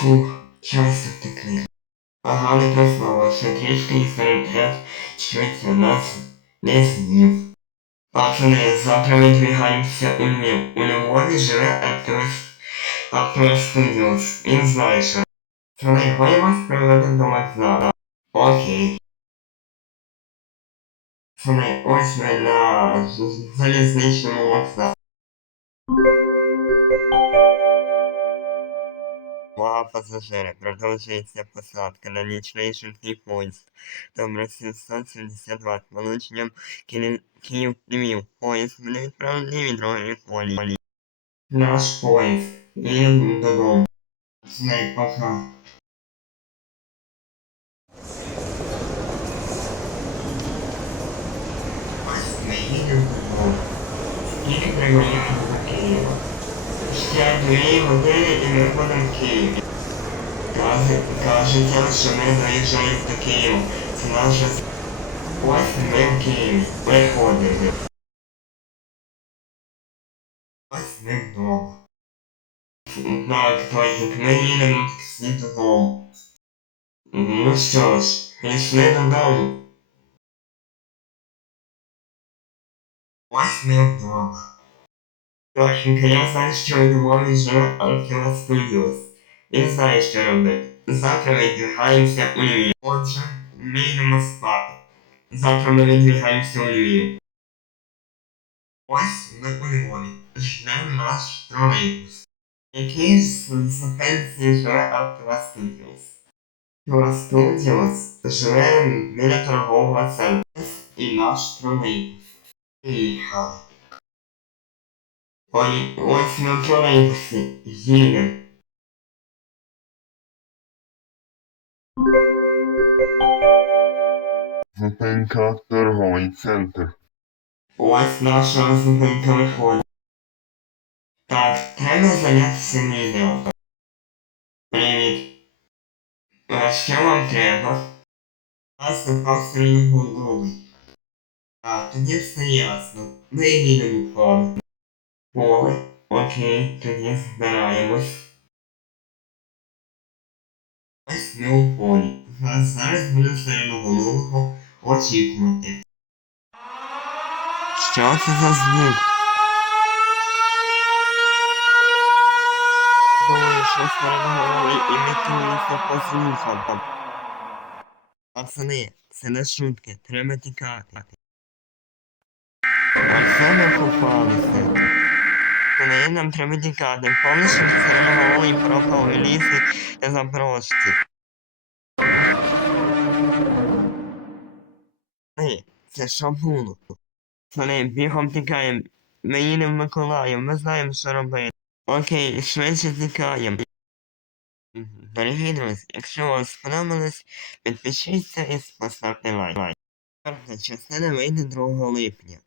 Фух, часто таке. Погане слово, що трішки і серед швидше нас не з'їв. Пацани, завтра ми двигаємося у Львів. У Львові живе актор Студіус. Він знає, що його вас приведе до вокзалу. Окей. Пацани, ось ми на залізничному вокзалі. Увага пасажири, продовжується посадка на нічний швидкий поїзд номер 772 з полученням Київ-Львів. Поїзд буде відправлений від другої колії. Наш поїзд їде додому. Знай пока. Ось ми їдемо додому. Скільки треба їхати до Києва? Ще 2 години і ми будемо в Києві. Кажеться, що ми заїжджаємо до Києва. Це наша... Ось ми в Києві. Виходимо. Ось ми вдома. Так, точно, ми їдемо всі додому. Ну що ж, пішли додому. Ось ми вдома. Точненько, я знаю, що у Львові живе Артема Студіус. Він знає, що робити. Завтра ми відвігаємося у Львів. Отже, ми йдемо спати. Завтра ми відвігаємося у Львів. Ось ми у Львові. Ждемо наш тролейбус. Який з пенсії живе Артема Студіус. Студіус живе біля торгового центру. І наш тролейбус. Приїхали. Ось ми в тролейбусі. Їдемо. Зупинка торговий центр. Ось наша зупинка виходить. Так, треба зайнятися відео. Привіт. Що вам треба? Нас напав сильноголовий. Так, тоді все ясно. Ми їдемо в поле. Поле? Окей, тоді збираємось. Ось ми у полі. Зараз буду сильноголового очікувати. Що це за звук? Думаю, що сильноголовий імітується по звукам. Пацани, це не шутки, треба тікати. Оце ми попалися. Пацани, нам треба тікати. Помниш, що сильноголовий пропав у лісі та заброшці? Ей, це що було? Пацани, бігом тікаємо. Ми їдемо в Миколаїв, ми знаємо, що робити. Окей, швидше тікаємо. Дорогі друзі, якщо вам сподобалось, підпишіться і поставте лайк. Перша частина вийде 2 липня.